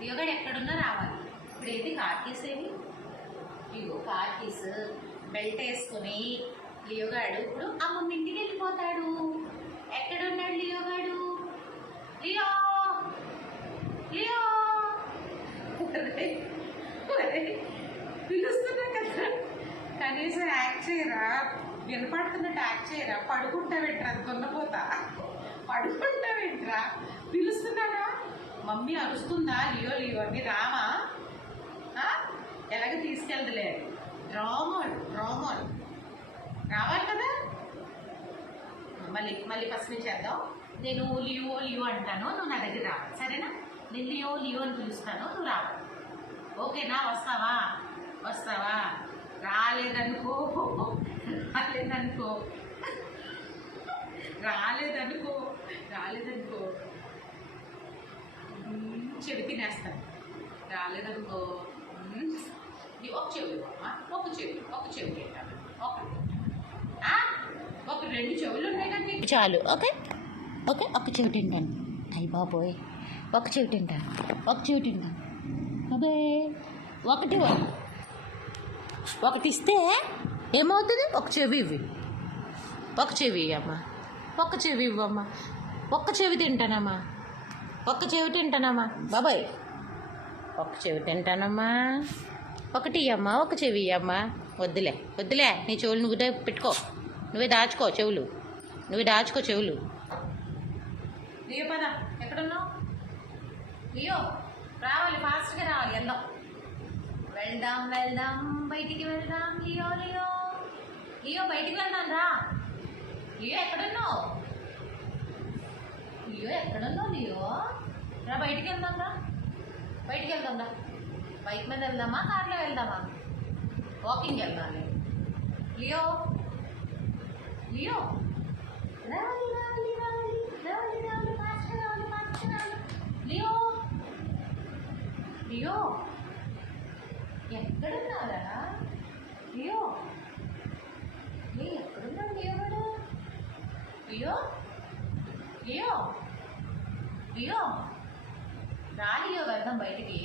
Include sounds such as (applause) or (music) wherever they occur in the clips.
లియోగాడు ఎక్కడున్నా రావాలి. ఇప్పుడు ఏది కార్ కీస్ ఏవి? ఇగో కార్ కీస్ బెల్ట్ వేసుకుని లియోగాడు ఇప్పుడు అమ్మ ఇంటికి వెళ్ళిపోతాడు. ఎక్కడున్నాడు లియోగాడు? లియో! లియో! పిలుస్తున్నా కదా. కనీసం యాక్ట్ చేయరా? వినపడుతున్నట్టు యాక్ట్ చేయరా? పడుకుంటా వింటరా దున్నపోతా పడుకుంటావేంట్రా? పిలుస్తున్నాను మమ్మీ అరుస్తుందా? లియో లియో అని రామా? ఎలాగ తీసుకెళ్తలే? Ramon Ramon. రావాలి కదా? మళ్ళీ మళ్ళీ ఫస్ట్ నుంచి చేద్దాం. నేను లియో లియో అంటాను. నువ్వు నా దగ్గర రావాలి సరేనా? నేను లియో లియో అని పిలుస్తాను. నువ్వు రావాలి ఓకేనా? వస్తావా? వస్తావా? రాలేదనుకో. రాలేదనుకో. రాలేదనుకో. రాలేదనుకో. తినేస్తాను రాలేదనుకో ఇది ఒక చెవి ఒక చెవి ఒక చెవి తింటాను ఒకటి ఒక రెండు చెవులు ఉన్నాయి కదా చాలు ఓకే ఓకే ఒక చెవి తింటాను అయ్యి బాబోయ్ ఒక చెవి తింటాను ఒక చెవి తింటాను అదే ఒకటి ఒకటి ఇస్తే ఏమవుతుంది ఒక చెవి ఇవి ఒక చెవి అమ్మా ఒక చెవి ఇవ్వమ్మా ఒక్క చెవి తింటానమ్మా ఒక్క చెవి తింటానమ్మా. బాబాయ్. ఒక్క చెవి తింటానమ్మా. ఒకటి అమ్మా ఒక చెవి అమ్మా వద్దులే వద్దులే. నీ చెవులు నువ్వు పెట్టుకో. నువ్వే దాచుకో చెవులు. నువ్వే దాచుకో చెవులు. లియో పద. ఎక్కడున్నావు? రావాలి ఫాస్ట్గా రావాలి వెళ్దాం. వెళ్దాం వెళ్దాం బయటికి వెళ్దాం లియో లియో. లియో బయటికి వెళ్దాం రా. లియో ఎక్కడున్నావు? లియో ఎక్కడున్నావు లియో రా బయటికి వెళ్దాం రా. బయటికి వెళ్దాం రా. బైక్ మీద వెళ్దామా కార్లో వెళ్దామా? వాకింగ్ వెళ్దాం లియో? లియో? రావాలి రావాలి రావాలి రావాలి రావాలి ఫాస్ట్గా రావాలి రావాలి లియో? లియో? ఎక్కడున్నారా లియో? లియో ఎక్కడున్నాడు లియో లియో? లియో? అయ్యో. రాలీయో వెళ్దాం బయటికి.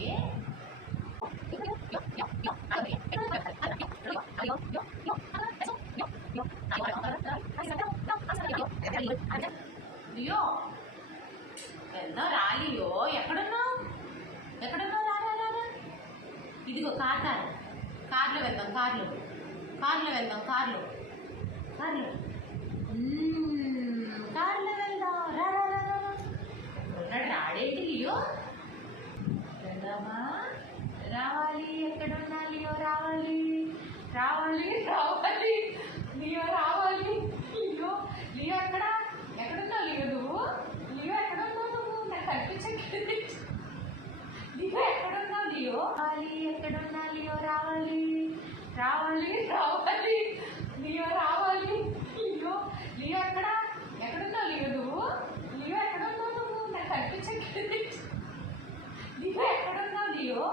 లియో వెళ్దాం రా ఎక్కడున్నావు? ఎక్కడున్నావు? రా ఇదిగో కార్ కార్. కార్లో వెళ్దాం కార్లో. కార్లో వెళ్దాం కార్లో. కార్లో. కార్లో ఆడేంటి లియో రావాలి ఎక్కడ ఉన్నా లియో రావాలి. రావాలి రావాలి లియో రావాలి. లియో లియో ఎక్కడ? ఎక్కడున్నా లియో నువ్వు? లియో ఎక్కడున్నావు నువ్వు? నాకు కనిపించట్లేదు లియో ఎక్కడున్నావు లియో? రావాలి ఎక్కడున్నా లియో రావాలి. రావాలి (laughs) দিও